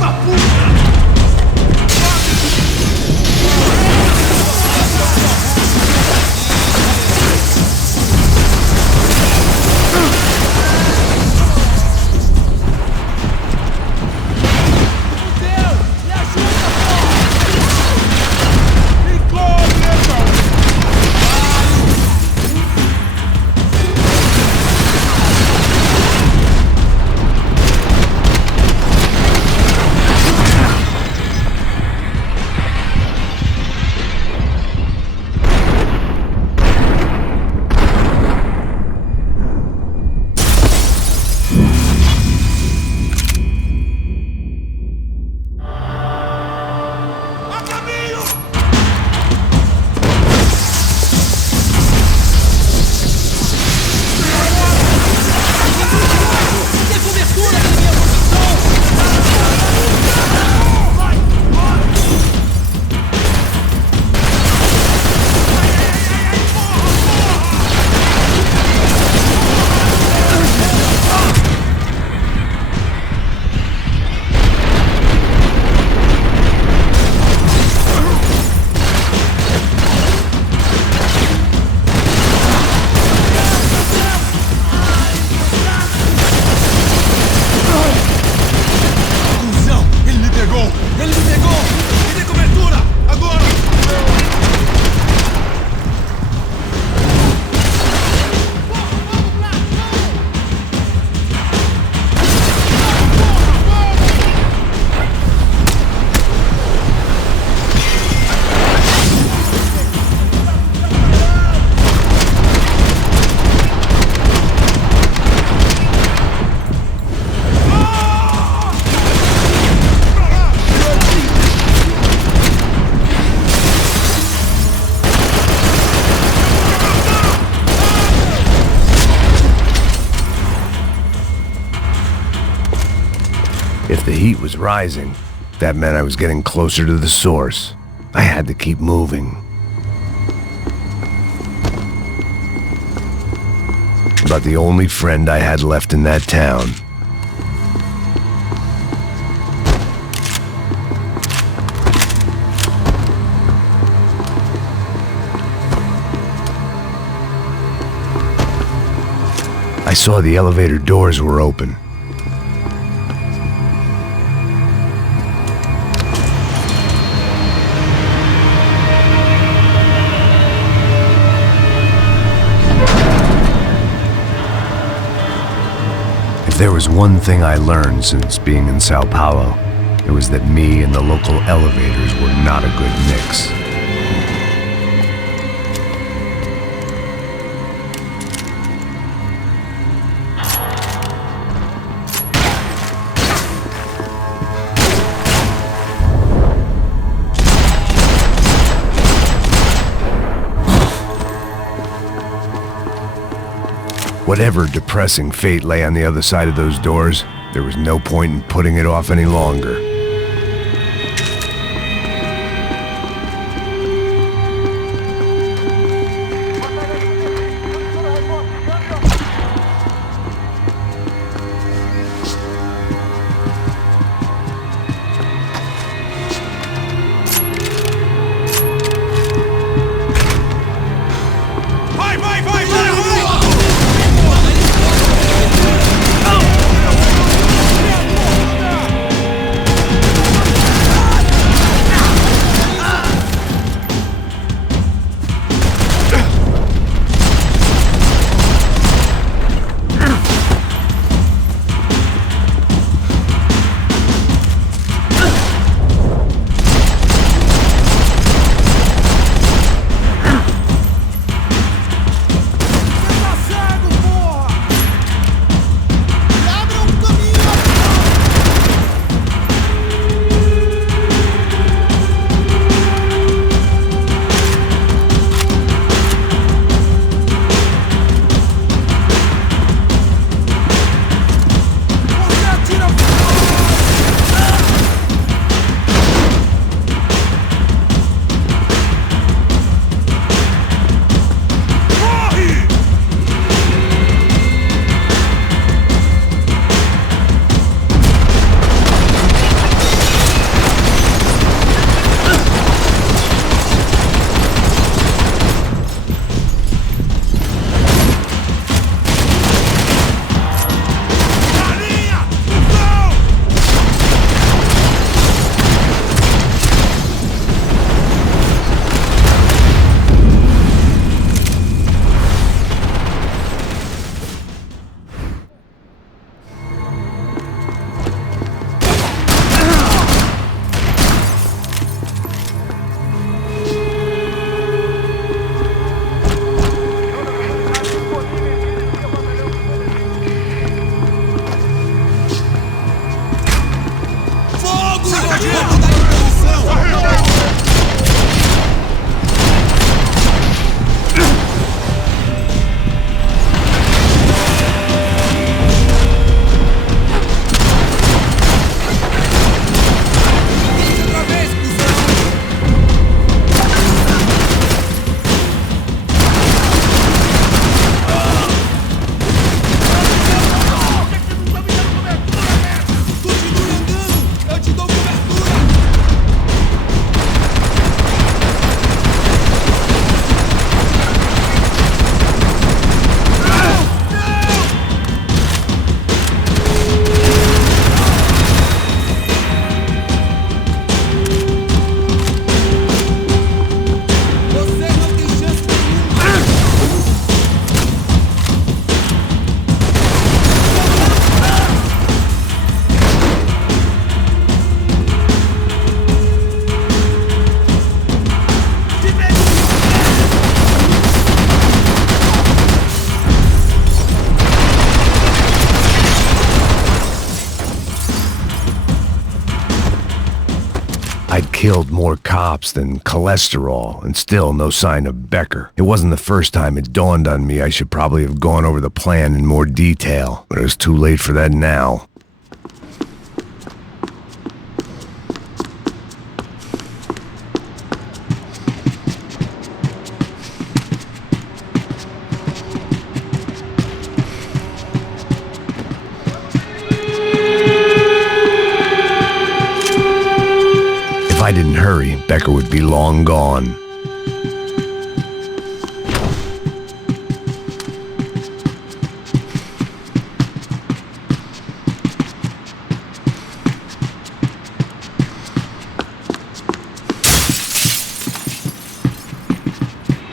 da puta! If the heat was rising, that meant I was getting closer to the source. I had to keep moving. About the only friend I had left in that town. I saw the elevator doors were open. If there was one thing I learned since being in Sao Paulo, it was that me and the local elevators were not a good mix. Whatever depressing fate lay on the other side of those doors, there was no point in putting it off any longer. I'd killed more cops than cholesterol, and still no sign of Becker. It wasn't the first time it dawned on me I should probably have gone over the plan in more detail, but it was too late for that now. If I didn't hurry, Becker would be long gone.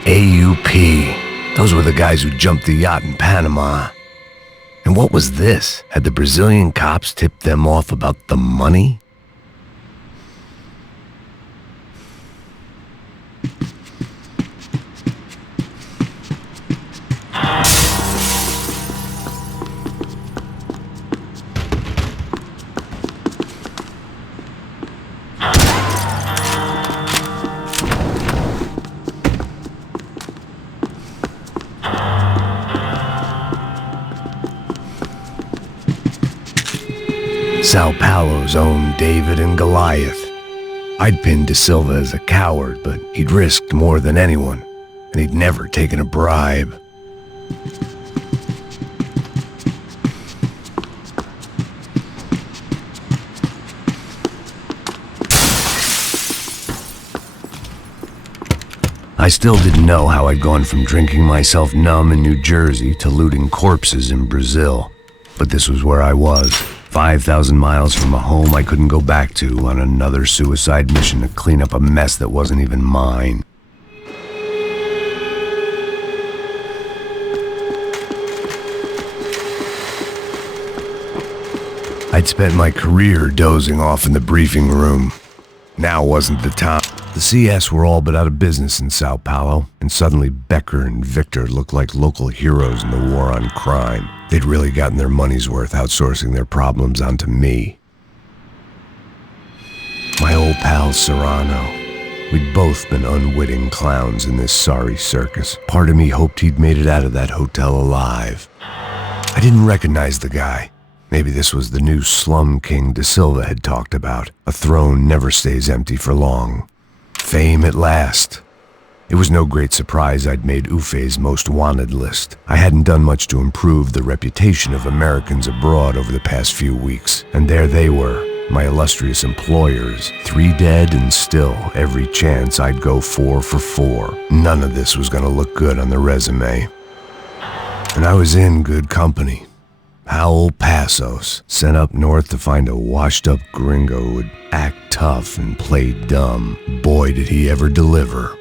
AUP. Those were the guys who jumped the yacht in Panama. And what was this? Had the Brazilian cops tipped them off about the money? Sao Paulo's own David and Goliath. I'd pinned De Silva as a coward, but he'd risked more than anyone, and he'd never taken a bribe. I still didn't know how I'd gone from drinking myself numb in New Jersey to looting corpses in Brazil, but this was where I was. 5,000 miles from a home I couldn't go back to, on another suicide mission to clean up a mess that wasn't even mine. I'd spent my career dozing off in the briefing room. Now wasn't the time. The CS were all but out of business in Sao Paulo, and suddenly Becker and Victor looked like local heroes in the war on crime. They'd really gotten their money's worth outsourcing their problems onto me. My old pal Serrano. We'd both been unwitting clowns in this sorry circus. Part of me hoped he'd made it out of that hotel alive. I didn't recognize the guy. Maybe this was the new slum king De Silva had talked about. A throne never stays empty for long. Fame at last. It was no great surprise I'd made Ufe's most wanted list. I hadn't done much to improve the reputation of Americans abroad over the past few weeks, and there they were, my illustrious employers, 3 dead and still every chance I'd go 4 for 4. None of this was gonna look good on the resume. And I was in good company. Howell Passos, sent up north to find a washed-up gringo who would act tough and play dumb. Boy, did he ever deliver.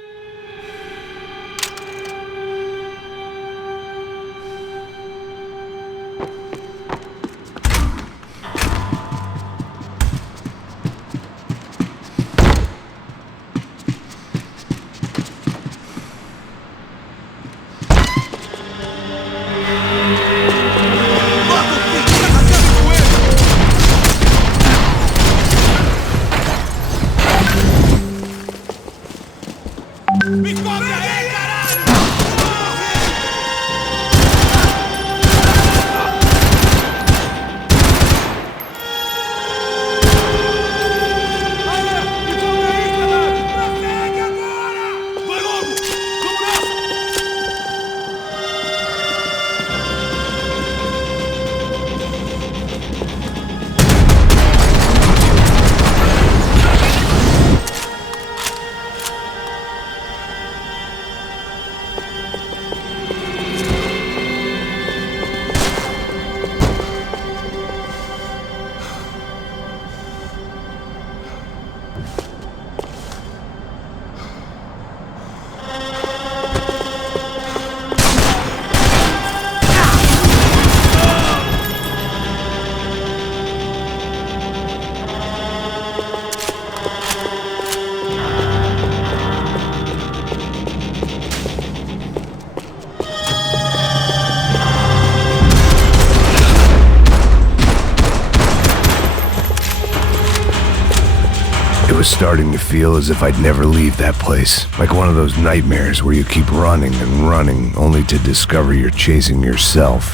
was starting to feel as if I'd never leave that place. Like one of those nightmares where you keep running and running, only to discover you're chasing yourself.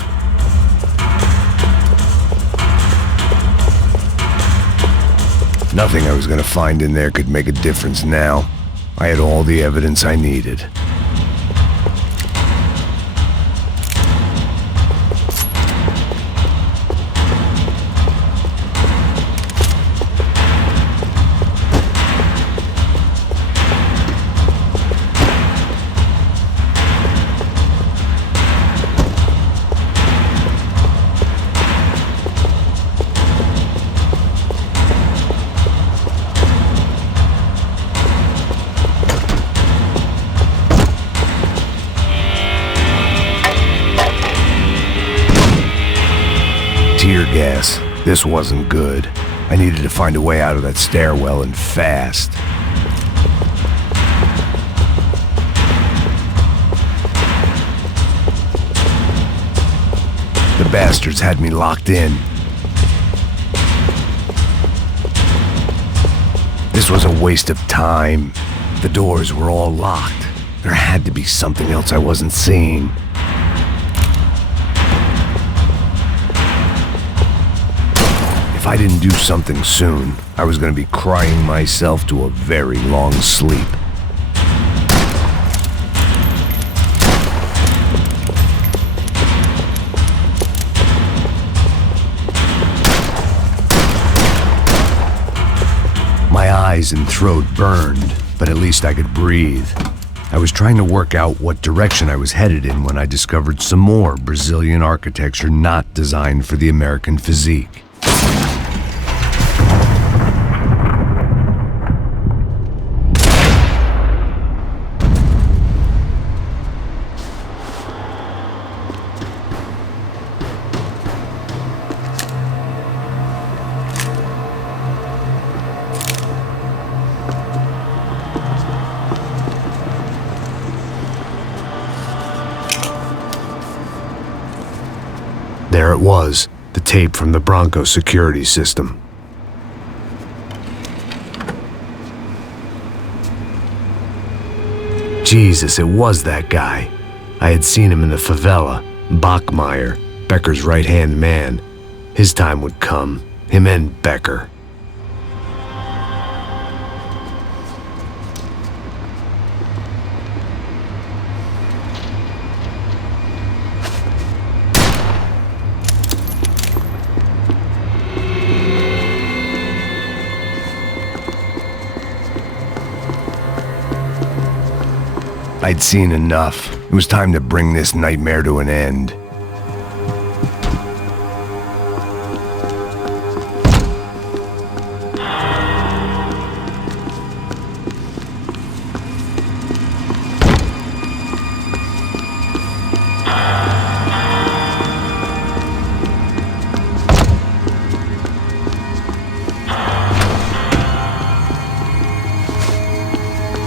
Nothing I was gonna find in there could make a difference now. I had all the evidence I needed. Tear gas. This wasn't good. I needed to find a way out of that stairwell, and fast. The bastards had me locked in. This was a waste of time. The doors were all locked. There had to be something else I wasn't seeing. If I didn't do something soon, I was going to be crying myself to a very long sleep. My eyes and throat burned, but at least I could breathe. I was trying to work out what direction I was headed in when I discovered some more Brazilian architecture not designed for the American physique. There it was, the tape from the Branco security system. Jesus, it was that guy. I had seen him in the favela, Bachmeyer, Becker's right-hand man. His time would come, him and Becker. I'd seen enough. It was time to bring this nightmare to an end.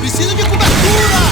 Preciso de cobertura!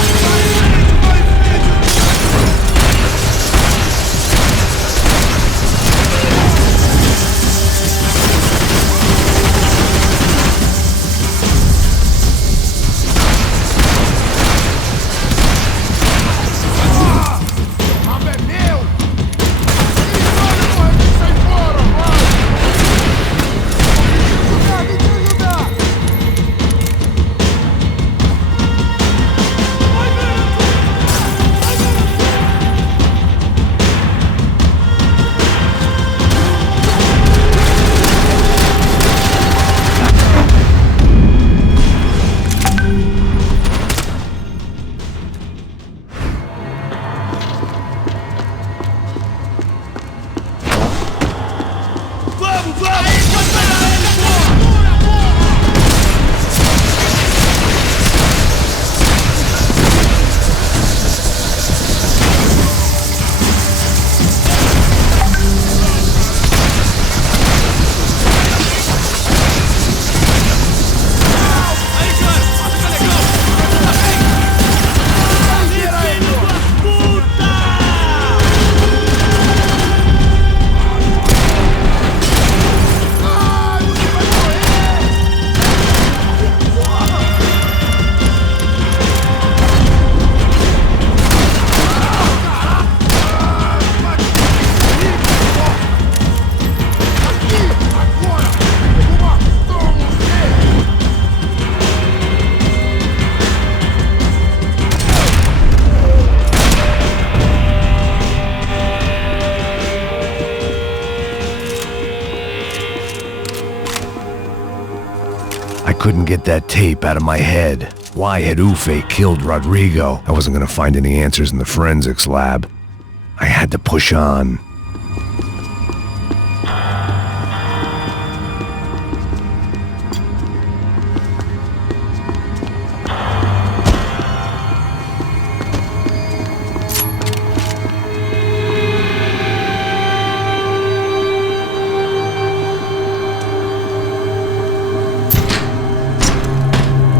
I couldn't get that tape out of my head. Why had Ufe killed Rodrigo? I wasn't gonna find any answers in the forensics lab. I had to push on.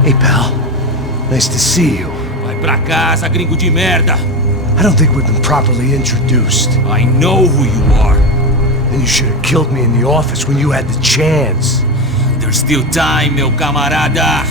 Hey, pal. Nice to see you. Vai pra casa, gringo de merda! I don't think we've been properly introduced. I know who you are. And you should have killed me in the office when you had the chance. There's still time, meu camarada!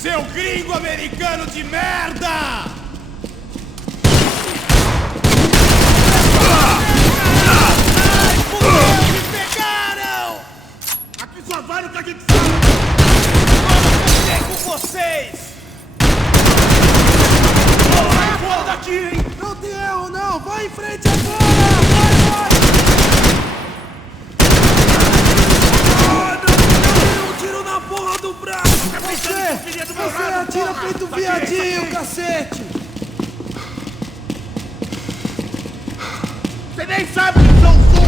Seu gringo americano de merda! Ai, fudeu, me pegaram! Aqui só vai no que a gente sabe! Vamos ter com vocês! Vai fora daqui, hein! Não tem erro, não! Vai em frente agora! Vai, vai! Tiro na porra do braço! Você atira feito viadinho, cacete! Você nem sabe que são os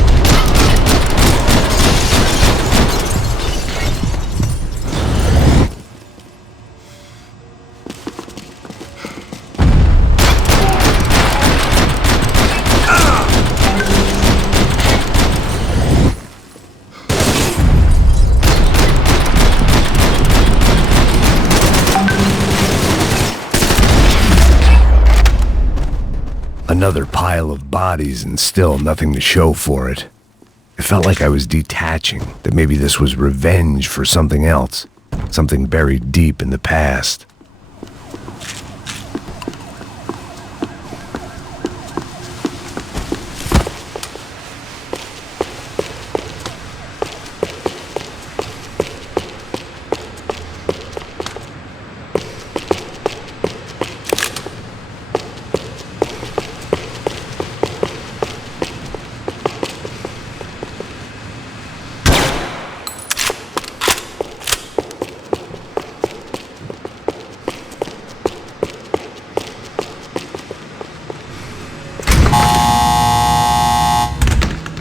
Another pile of bodies and still nothing to show for it. It felt like I was detaching, that maybe this was revenge for something else, something buried deep in the past.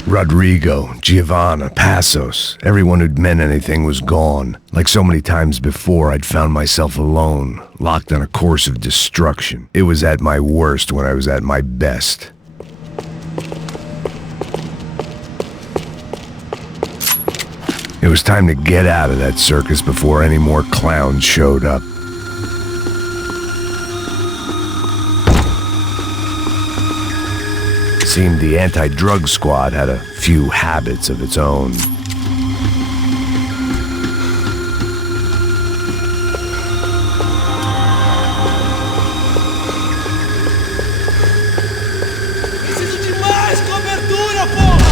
Rodrigo, Giovanna, Passos, everyone who'd meant anything was gone. Like so many times before, I'd found myself alone, locked on a course of destruction. It was at my worst when I was at my best. It was time to get out of that circus before any more clowns showed up. Seemed the anti-drug squad had a few habits of its own. Preciso de mais cobertura, porra!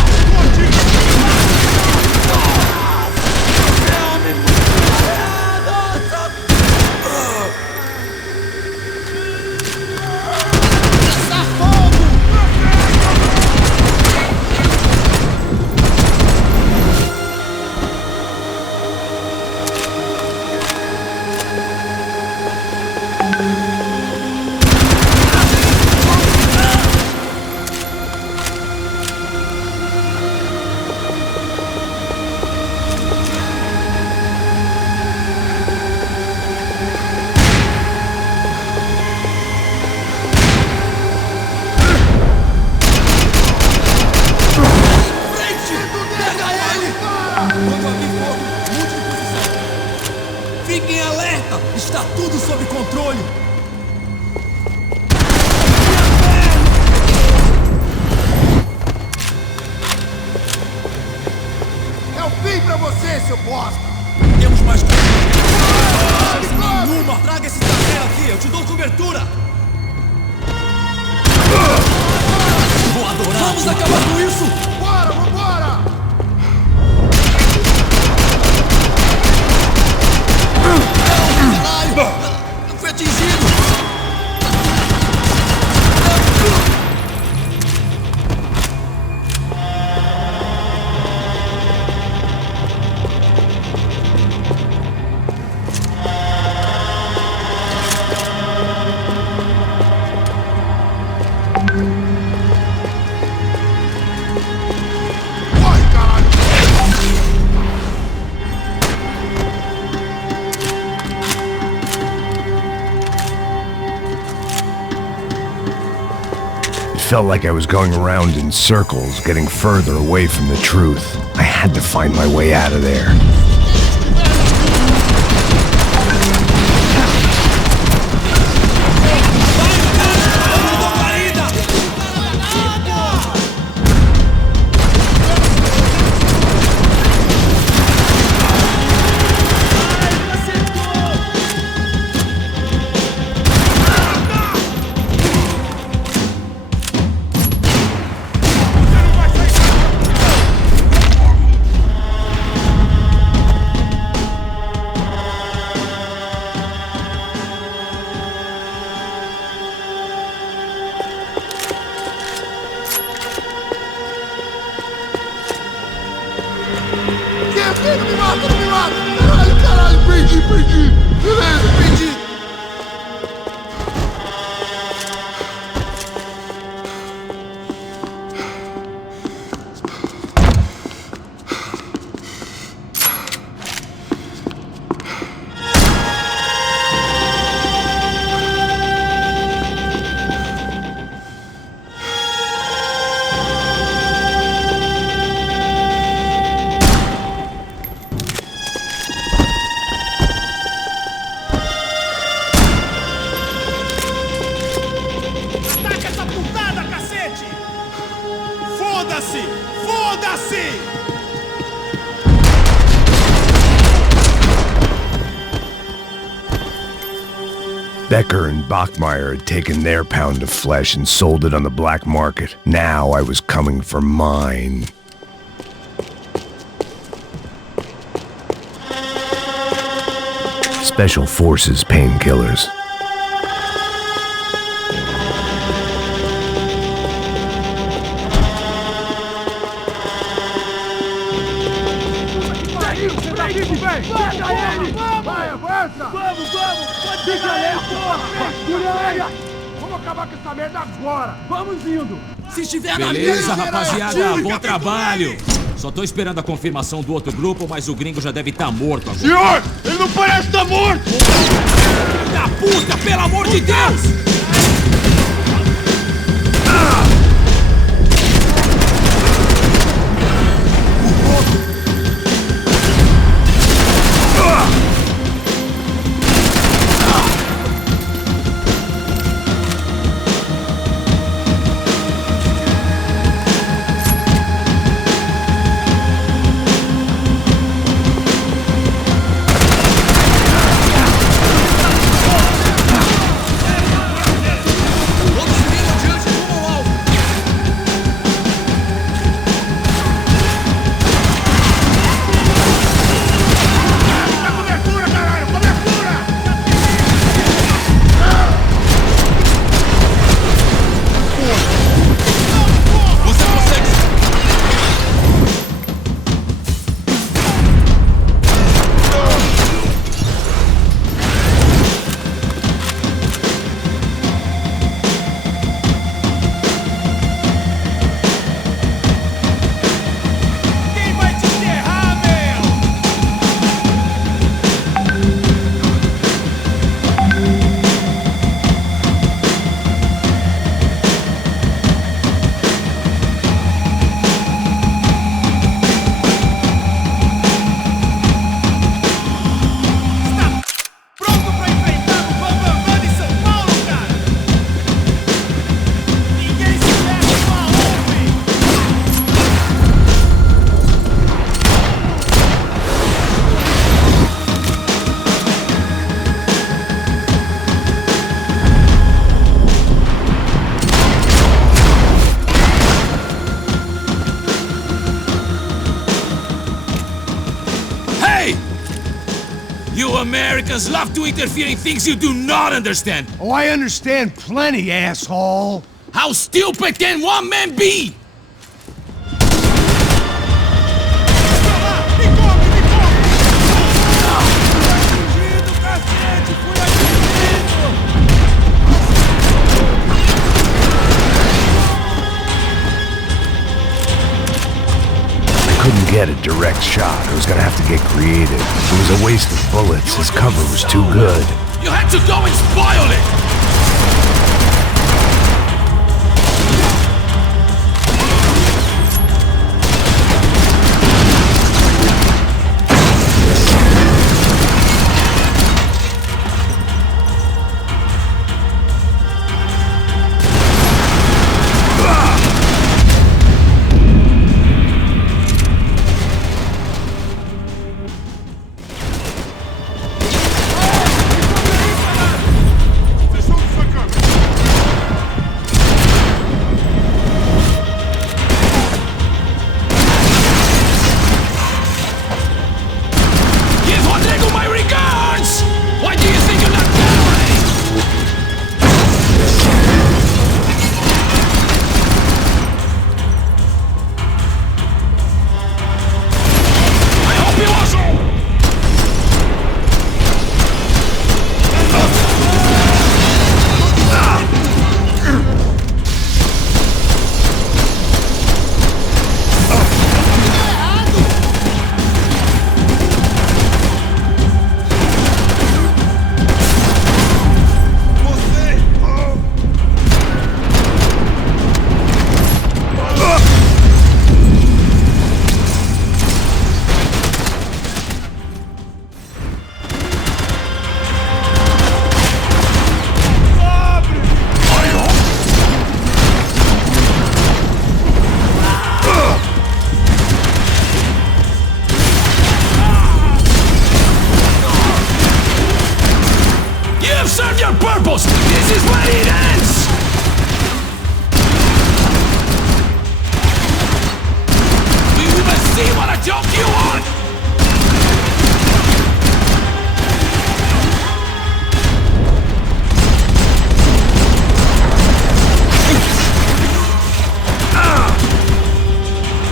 Fiquem alerta! Está tudo sob controle! É o fim pra você, seu bosta! Temos mais cobertura! Nenhuma! Traga esse trapéu aqui, eu te dou cobertura! Vou adorar! Vamos acabar com isso! Bora, vambora! Caralho! Fui atingido! It felt like I was going around in circles, getting further away from the truth. I had to find my way out of there. Não me mata, não me mata! Caralho, caralho, perdi! Beleza, perdi! Foda-se! Foda-se! Becker and Bachmeyer had taken their pound of flesh and sold it on the black market. Now I was coming for mine. Special Forces painkillers. Vamos acabar com essa merda agora! Vamos indo! Se estiver na beleza, rapaziada, bom trabalho! Só tô esperando a confirmação do outro grupo, mas o gringo já deve estar morto agora. Senhor! Ele não parece estar morto! Filho da puta, pelo amor de Deus! You Americans love to interfere in things you do not understand. Oh, I understand plenty, asshole. How stupid can one man be? Couldn't get a direct shot. I was gonna have to get creative. It was a waste of bullets. His cover was too good. You had to go and spoil it!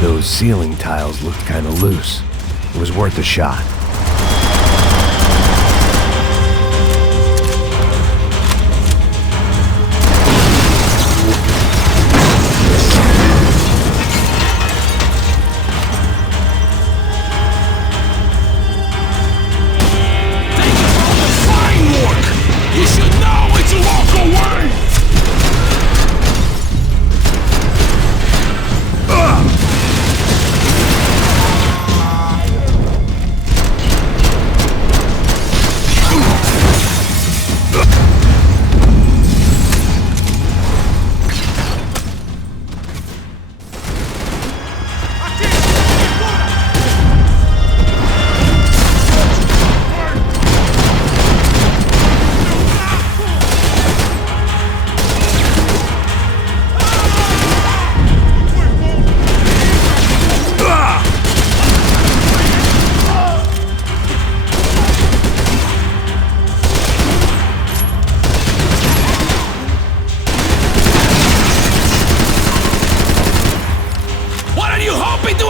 Those ceiling tiles looked kinda loose. It was worth a shot. You should know when to walk away!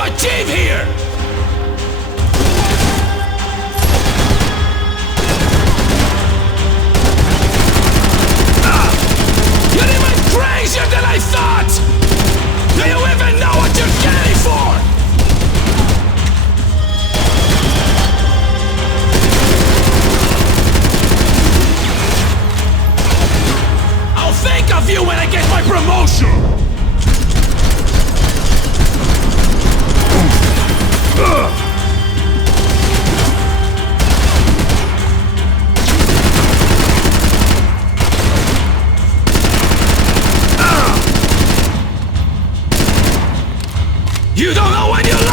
Achieve here! You're even crazier than I thought! Do you even know what you're getting for? I'll think of you when I get my promotion! You don't know when you